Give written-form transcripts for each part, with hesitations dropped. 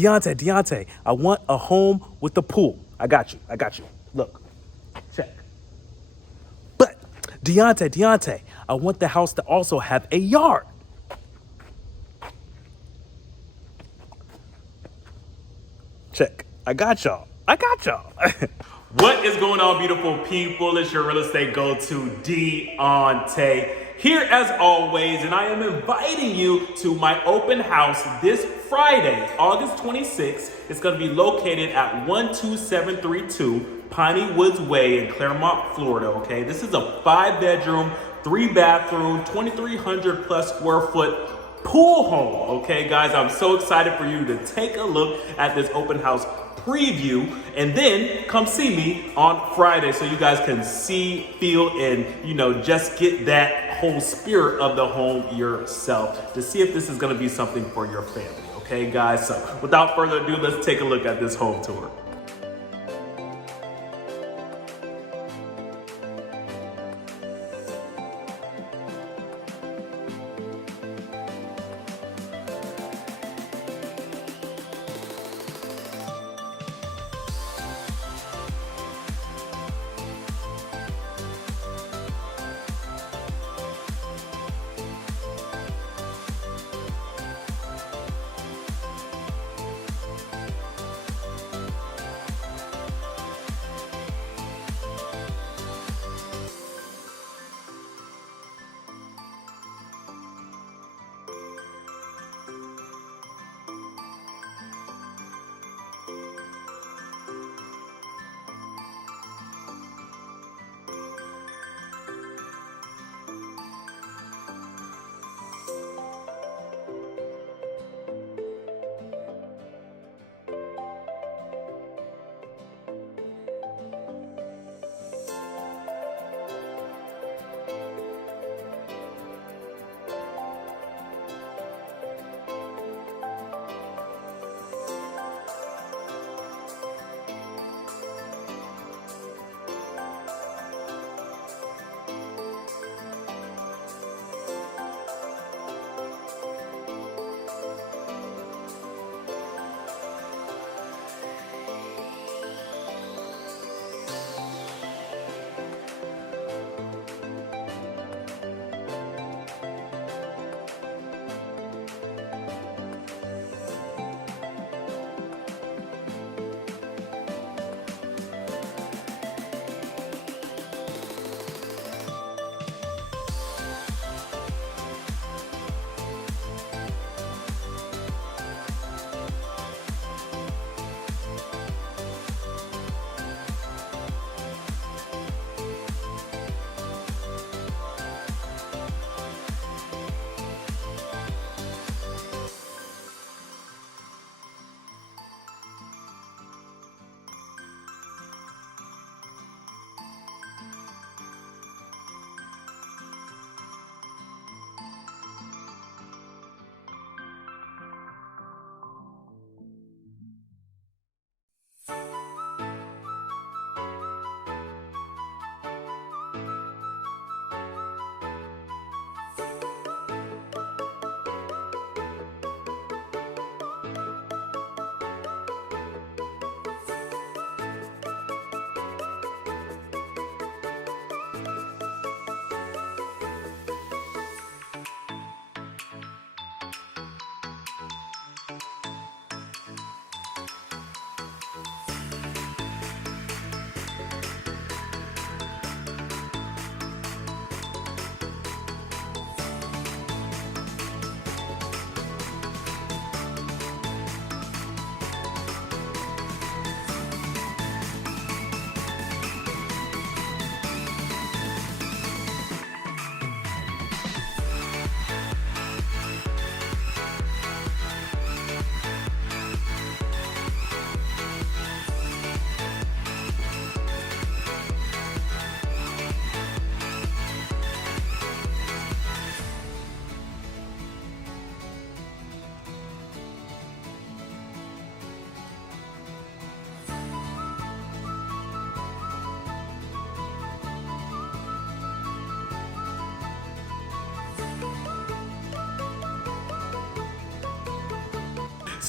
Deontay, I want a home with a pool. I got you. Look, check. But Deontay, I want the house to also have a yard. Check. I got y'all. What is going on, beautiful people? It's your real estate go-to, Diante, here as always, and I am inviting you to my open house this Friday, August 26th. It's going to be located at 12732 Piney Woods Way in Clermont, Florida, okay? This is a 5-bedroom, 3-bathroom, 2,300 plus square foot pool home, okay, guys? I'm so excited for you to take a look at this open house preview and then come see me on Friday so you guys can see, feel, and just get that whole spirit of the home yourself to see if this is going to be something for your family. Okay, guys? So without further ado, let's take a look at this home tour.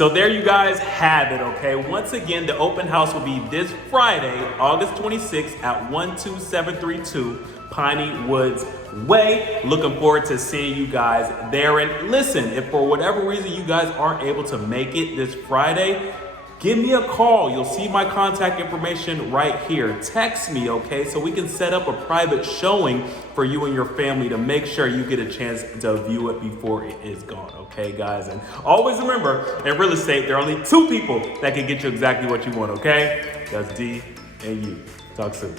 So there you guys have it, okay? Once again, the open house will be this Friday, August 26th at 12732 Piney Woods Way. Looking forward to seeing you guys there. And listen, if for whatever reason you guys aren't able to make it this Friday, give me a call. You'll see my contact information right here. Text me, okay? So we can set up a private showing for you and your family to make sure you get a chance to view it before it is gone, okay, guys? And always remember, in real estate, there are only two people that can get you exactly what you want, okay? That's D and you. Talk soon.